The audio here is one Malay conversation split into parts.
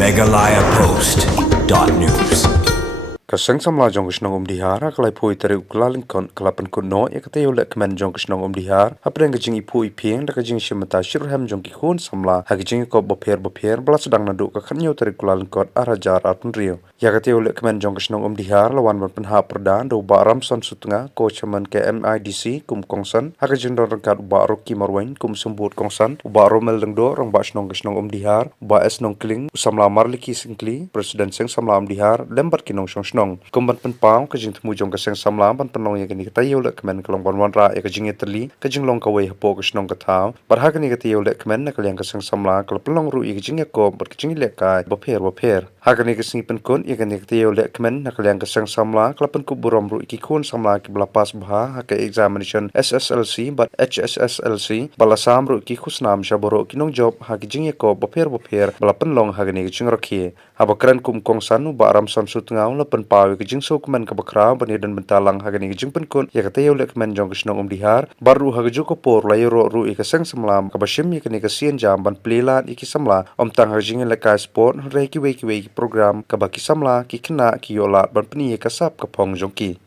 megalayapost.news Kaseng samla jong kisnong dihar kalai pui teri uklalin kon kalapan kuno ya kate yole kemen jong kisnong dihar apren kajing ipu ipieng da kajing shimata shirham jong kikun samla ha kajing ko boper bala sedang nadu ka khanyo teri uklalin kon arajar atun rio ya kate yole kemen jong kisnong dihar lawan ban penha perdan do ba ramson sutunga ko chaman ke MIDC kum kongsan ha kajing don rangkat ba roki marwain kum sembut kongsan ba romel deng do rang ba snong kisnong dihar ba esnong kling samla marliki singkli presiden seng samla dihar lembat kinong shong kumban penpau kajing temu jong kaseng samlam ban penlong ya kini katayo le kemen kalong ban wan ra ya kajing etli kajing long kawai hapo kasnong katau barha kini katayo le kemen na kalyang kaseng samla kal penlong ru ya kajing ko bar kajing le kai boper ha kini kasing penkun ya kini katayo le kemen na kalyang kaseng samla kal pen ku burom ru ki kun samla ki belapas bha ha ke examination SSLC but HSSLC balasam ru ki khusnam shaboro kinong job ha kajing ko boper bala penlong ha kini kajing rakhi abakran kum kongsan ba ramson sutngau la pen pawi kajing sokmen ka bakra bani dan bentalang hagani kajing penkun ya katayo le kemen jong kisnong dihar baru hagaju ko por la yoro ru ikaseng samlam ka bashim ya kani kasien jam ban plelan iki samla omtang haging le ka sport re ki we program ka baki samla ki kena ki yola ban pni ka sap ka phong jong ki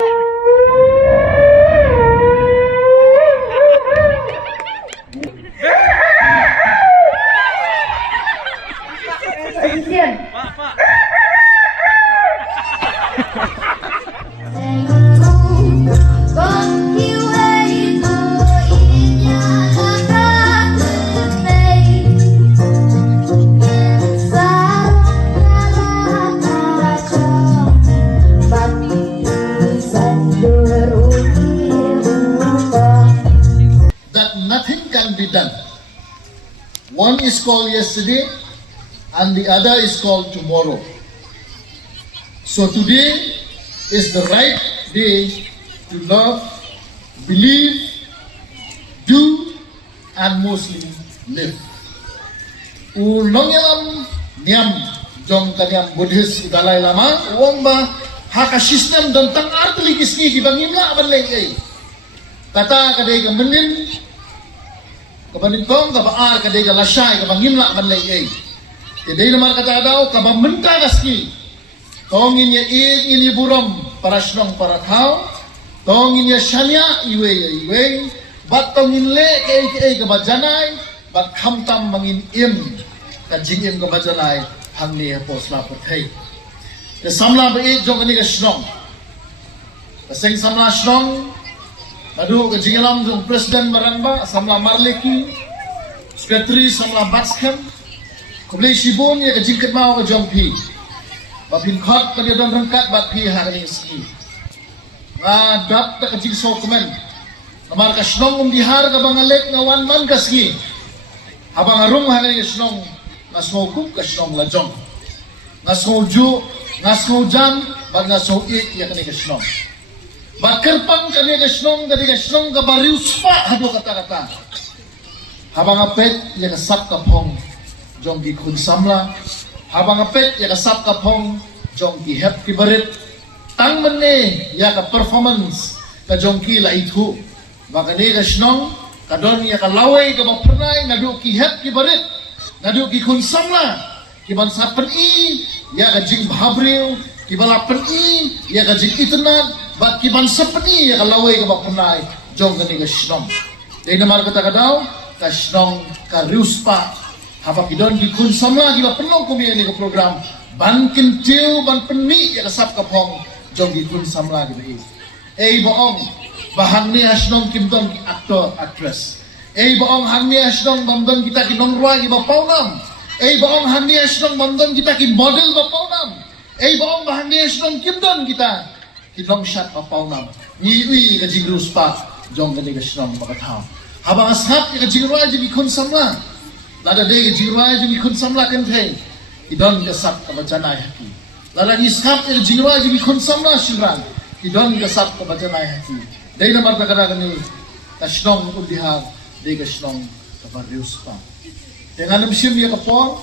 One is called yesterday and the other is called tomorrow. So today is the right day to love, believe, do, and mostly live. Ulongyalam niam jong kanyam Buddhist Dalai Lama wong ba haka system dan tang artli kisni kibangimla banlay ay. Kata kadai kamenin kabanin kong kabaar kadai kalasay kabangimla banlay ay. Kadai naman kata daw kabamenta kaski. Tongin niya in buram para snong para tao. Tongin niya shanya iwe. Bat tongin le kay kabajanay. Bat kamtam mangin kajing kabajanay hangni hapos lapot hay. Kasamla ba jong kani ka snong. Kaseng samla snong. Madu kajing alam jong presiden maramba samla marleki. Sekretari samla batskem. Kublay shibon ya kajing ketmao ka jong pi. Bapin khot kanya don rangkat bat pi hari ski. Dap ta kajing sokumen. Kamar ka snong dihar ka bangalek nga one man ka ski. Habang arong hari snong ngasmokup ka snong lajong. Ngasmoju, ngasmojam, bat ngasmoit ya kani ka snong. Bat kerpang kani ka snong ka bariu spa hado kata-kata. Habang apet ya kasap ka pong jong di kun samla. Habang apet ya kasap ka pong jong ki hep ki barit. Tang mene ya ka performance ka jong ki la itu. Maka ni ka snong kadon ya ka laway ka bapernay nadu ki hep ki barit. Nadu ki kun samla. Ki ban sapen i ya ka jing bahabril. Ki balapen i ya ka jing itenat. Bat ki ban sapen i ya ka laway ka bapernay jong ka ni ka snong. Dahil naman kata kadaw ka snong ka riuspa. Hapa kidon di kun samla di penuh kumian ni ke program ban kentiu ban penmi ya kasap kapong jong di kun samla di bayi. Boong bahang ni hasnong kimdon ki aktor actress. Boong hang ni hasnong bamdon kita ki nongrua ki bapaunam. Boong hang ni hasnong bamdon kita ki model bapaunam. Boong bahang ni hasnong kimdon kita ki long shot bapaunam. Ni ka jigrus pa jong ka ni hasnong bakathaw. Habang asap ka jigrua di kun samla. Lada day jirwa jimi kun samla kan thay idon gasap ka bajanay haki lada ni skap el jirwa jimi kun samla shilran idon gasap ka bajanay haki day na marta kada kani kasnong udihar day kasnong ka barius pa dengan namshim ya kapor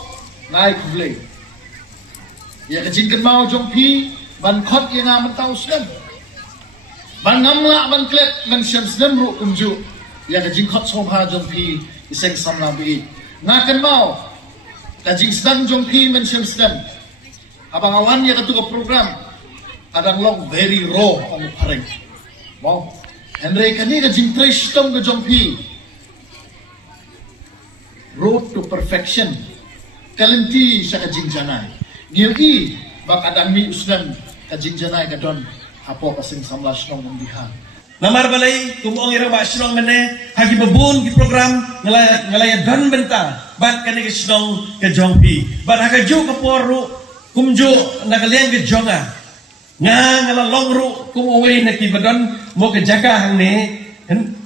ngai kublay ya kajingkan mau jong pi ban khot ya ngaman tau snem ban ngamla ban klet man syam snem ru kumju ya kajing khot somha jong pi iseng samla bi ngakan mau kajing sedang jongki mention sedang. Abang awan ya ketua program. Kadang long very raw ang pareng. Wow. Henry kani kajing trace tong ke jongki. Road to perfection. Kalenti sa kajing janay. Ngiyoi bakadami usdan kajing janay kadon hapo kasing samlas nong umdihan. Namar balay kumuong irang ba sinong mene hagi babun ki program ngalaya don benta bat kani ke sinong ke jongpi bat haka jo ka poru kumjo nakalian ke jonga ngala longru kumuwe na ki badon mo ke jaka hang ne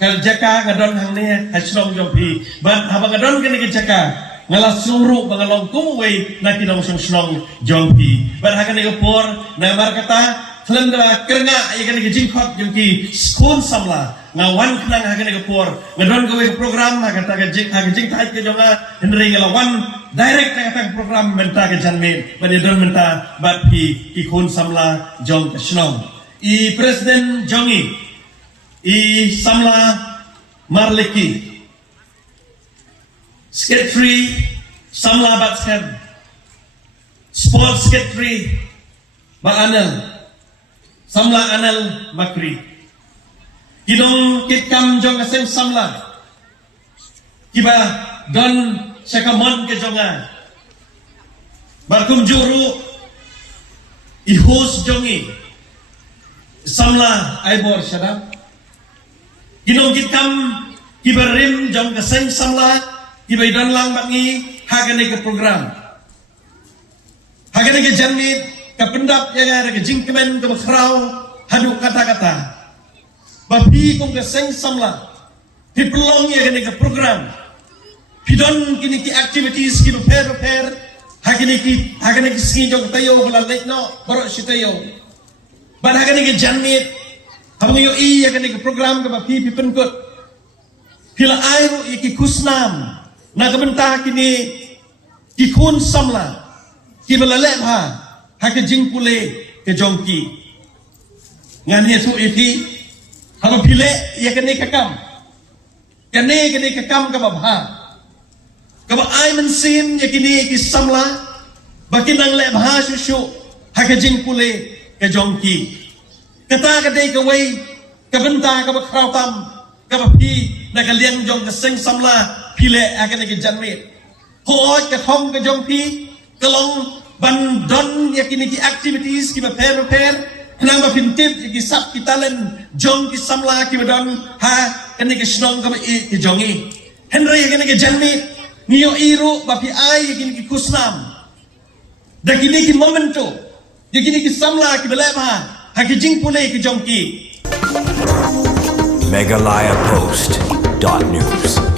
kal jaka ngadon hang ne ha sinong jongpi bat haba ngadon kani ke jaka ngala suru bangalong kumuwe na ki nong sinong jongpi bat haka ne ke por namar kata Kelam dah kerana ia kena jingkot jengki skon samla ngawan kenang hakan ke por ngadon ke program kata ke jing tait ke jonga henry ngelawan direct kata program menta ke janmin pada don menta bat ki kun samla jong ke snong I presiden jongi I samla marleki secretary samla bat skan sports secretary Anel Samla Anal Makri. Kidong kitkam jong aseng samla. Kiba don syakamon ke jonga. Barkum juru ihus jongi. Samla aibor syadap. Kidong kitkam kiba rim jong aseng samla. Kiba idon lang bangi hagane ke program. Hagane ke janmit. Kapendap yang ada ke jingkemen ke bakrau hadu kata-kata babi kong ke seng samla dipelong ya ke program pidon kini ki activities ki repair hakini ki singjong tayo wala late no borok si tayo ban hakini ki janmit habang yo ya ke program ke babi pipenkut pila airu ki kusnam na kabenta kini ki kun samla ki belalep ha hake jingpule ke jongki ngan yesu iti halo pile ya kene kakam ka babha ka ba ai men sim ya kini ki samla bakin ang le bha shushu hake jingpule ke jongki kata ka dei ka wei ka benta ka ba krautam ka ba pi na ka liang jong ka seng samla pile akane ke janmit ho ka thong ka jongpi kalong ban don yakini ki activities ki repair nang ba pintip ki sap ki talent jong ki samla ki don ha kani ki snong ka ki jongi henry yakini ki janmi niyo iru ba pi ai yakini ki kusnam da kini ki momento yakini ki samla ki beleba ha ki jingpule ki jongki Megalayapost.news